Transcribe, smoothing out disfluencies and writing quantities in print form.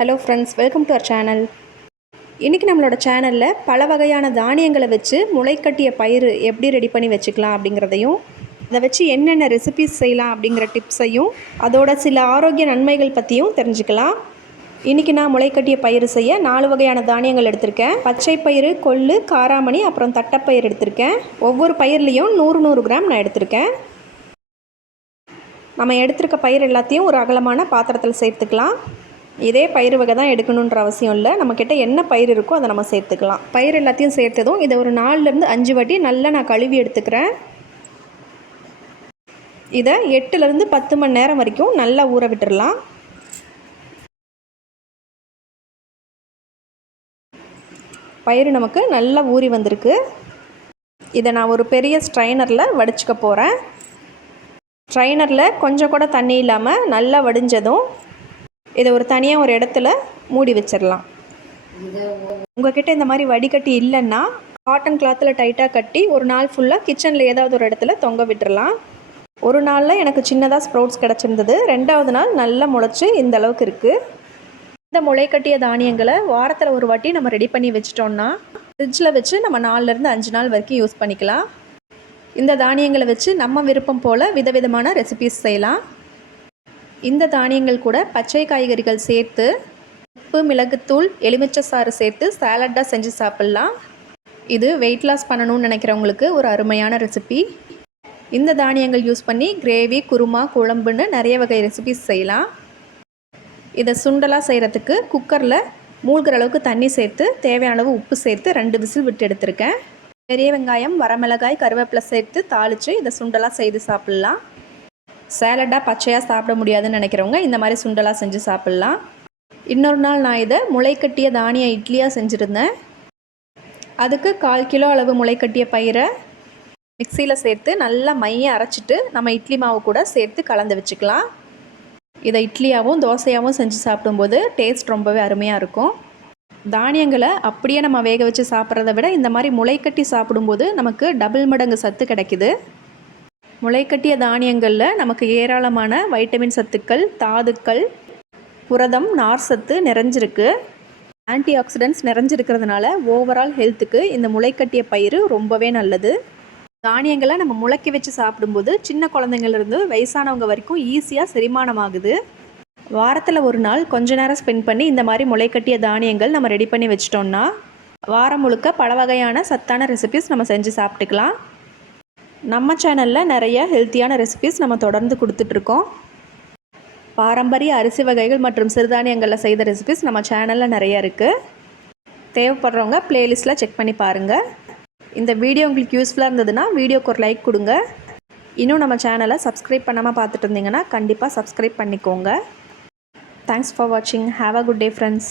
Hello friends, welcome to our channel. இன்றைக்கி நம்மளோட சேனலில் பல வகையான தானியங்களை வச்சு முளைக்கட்டிய பயிறு எப்படி ரெடி பண்ணி வச்சுக்கலாம் அப்படிங்கிறதையும், அதை வச்சு என்னென்ன ரெசிபிஸ் செய்யலாம் அப்படிங்கிற டிப்ஸையும், அதோட சில ஆரோக்கிய நன்மைகள் பற்றியும் தெரிஞ்சுக்கலாம். இன்றைக்கி நான் முளைக்கட்டிய பயிறு செய்ய 4 வகையான தானியங்கள் எடுத்திருக்கேன். பச்சை பயிறு, கொள்ளு, காராமணி, அப்புறம் தட்டைப்பயிறு எடுத்திருக்கேன். ஒவ்வொரு பயிர்லேயும் 100 கிராம் நான் எடுத்திருக்கேன். நம்ம எடுத்திருக்க பயிர் எல்லாத்தையும் ஒரு அகலமான பாத்திரத்தில் சேர்த்துக்கலாம். இதே பயிர் வகை தான் எடுக்கணுன்ற அவசியம் இல்லை. நம்மக்கிட்ட என்ன பயிர் இருக்கோ அதை நம்ம சேர்த்துக்கலாம். பயிர் எல்லாத்தையும் சேர்த்ததும் இதை ஒரு 4லேருந்து 5 வாட்டி நல்லா நான் கழுவி எடுத்துக்கிறேன். இதை 8லேருந்து 10 மணி நேரம் வரைக்கும் நல்லா ஊற விட்டுடலாம். பயிர் நமக்கு நல்லா ஊறி வந்திருக்கு. இதை நான் ஒரு பெரிய ஸ்ட்ரைனரில் வடிச்சுக்க போகிறேன். ஸ்ட்ரைனரில் கொஞ்சம் கூட தண்ணி இல்லாமல் நல்லா வடிஞ்சதும் இதை ஒரு தனியாக ஒரு இடத்துல மூடி வச்சிடலாம். உங்கள்கிட்ட இந்த மாதிரி வடிகட்டி இல்லைன்னா காட்டன் கிளாத்தில் டைட்டாக கட்டி ஒரு நாள் ஃபுல்லாக கிச்சனில் ஏதாவது ஒரு இடத்துல தொங்க விட்டுடலாம். ஒரு நாளில் எனக்கு சின்னதாக ஸ்ப்ரவுட்ஸ் கிடச்சிருந்தது. 2வது நாள் நல்லா முளைச்சி இந்த அளவுக்கு இருக்குது. இந்த முளைக்கட்டிய தானியங்களை வாரத்தில் ஒரு வாட்டி நம்ம ரெடி பண்ணி வச்சிட்டோம்னா ஃப்ரிட்ஜில் வச்சு நம்ம 4லேருந்து 5 நாள் வரைக்கும் யூஸ் பண்ணிக்கலாம். இந்த தானியங்களை வச்சு நம்ம விருப்பம் போல் விதவிதமான ரெசிபிஸ் செய்யலாம். இந்த தானியங்கள் கூட பச்சை காய்கறிகள் சேர்த்து உப்பு, மிளகுத்தூள், எலுமிச்சை சாறு சேர்த்து சாலட்டாக செஞ்சு சாப்பிட்லாம். இது வெயிட் லாஸ் பண்ணணும்னு நினைக்கிறவங்களுக்கு ஒரு அருமையான ரெசிபி. இந்த தானியங்கள் யூஸ் பண்ணி கிரேவி, குருமா, குழம்புன்னு நிறைய வகை ரெசிபிஸ் செய்யலாம். இதை சுண்டலாக செய்கிறதுக்கு குக்கரில் மூழ்கிற அளவுக்கு தண்ணி சேர்த்து தேவையான அளவு உப்பு சேர்த்து 2 விசில் விட்டு எடுத்திருக்கேன். பெரிய வெங்காயம், வரமிளகாய், கருவேப்பிலை சேர்த்து தாளித்து இதை சுண்டலாக செய்து சாப்பிட்லாம். சேலடாக பச்சையாக சாப்பிட முடியாதுன்னு நினைக்கிறவங்க இந்த மாதிரி சுண்டலாக செஞ்சு சாப்பிட்லாம். இன்னொரு நாள் நான் இதை முளைக்கட்டிய தானிய இட்லியாக செஞ்சுருந்தேன். அதுக்கு 1/4 கிலோ அளவு முளைக்கட்டிய பயிரை மிக்சியில் சேர்த்து நல்லா மைய அரைச்சிட்டு நம்ம இட்லி மாவு கூட சேர்த்து கலந்து வச்சுக்கலாம். இதை இட்லியாகவும் தோசையாகவும் செஞ்சு சாப்பிடும்போது டேஸ்ட் ரொம்பவே அருமையாக இருக்கும். தானியங்களை அப்படியே நம்ம வேக வச்சு சாப்பிட்றத விட இந்த மாதிரி முளைக்கட்டி சாப்பிடும்போது நமக்கு டபுள் மடங்கு சத்து கிடைக்குது. முளைக்கட்டிய தானியங்களில் நமக்கு ஏராளமான வைட்டமின் சத்துக்கள், தாதுக்கள், புரதம், நார் சத்து நிறைஞ்சிருக்கு. ஆன்டி ஆக்சிடென்ட்ஸ் நிறைஞ்சிருக்கிறதுனால ஓவரால் ஹெல்த்துக்கு இந்த முளைக்கட்டிய பயிறு ரொம்பவே நல்லது. தானியங்களை நம்ம முளைக்க வச்சு சாப்பிடும்போது சின்ன குழந்தைங்கள்லேருந்து வயசானவங்க வரைக்கும் ஈஸியாக செரிமானமாகுது. வாரத்தில் ஒரு நாள் கொஞ்ச நேரம் ஸ்பெண்ட் பண்ணி இந்த மாதிரி முளைக்கட்டிய தானியங்கள் நம்ம ரெடி பண்ணி வச்சிட்டோம்னா வாரம் முழுக்க பல வகையான சத்தான ரெசிபிஸ் நம்ம செஞ்சு சாப்பிட்டுக்கலாம். நம்ம சேனலில் நிறைய ஹெல்த்தியான ரெசிபிஸ் நம்ம தொடர்ந்து கொடுத்துட்ருக்கோம். பாரம்பரிய அரிசி வகைகள் மற்றும் சிறுதானியங்களில் செய்த ரெசிபிஸ் நம்ம சேனலில் நிறைய இருக்குது. தேவைப்படுறவங்க ப்ளேலிஸ்ட்டில் செக் பண்ணி பாருங்கள். இந்த வீடியோ உங்களுக்கு யூஸ்ஃபுல்லாக இருந்ததுன்னா வீடியோக்கு ஒரு லைக் கொடுங்க. இன்னும் நம்ம சேனலை சப்ஸ்கிரைப் பண்ணாமல் பார்த்துட்டு இருந்தீங்கன்னா கண்டிப்பாக சப்ஸ்கிரைப் பண்ணிக்கோங்க. தேங்க்ஸ் ஃபார் வாட்சிங். Have a good day friends.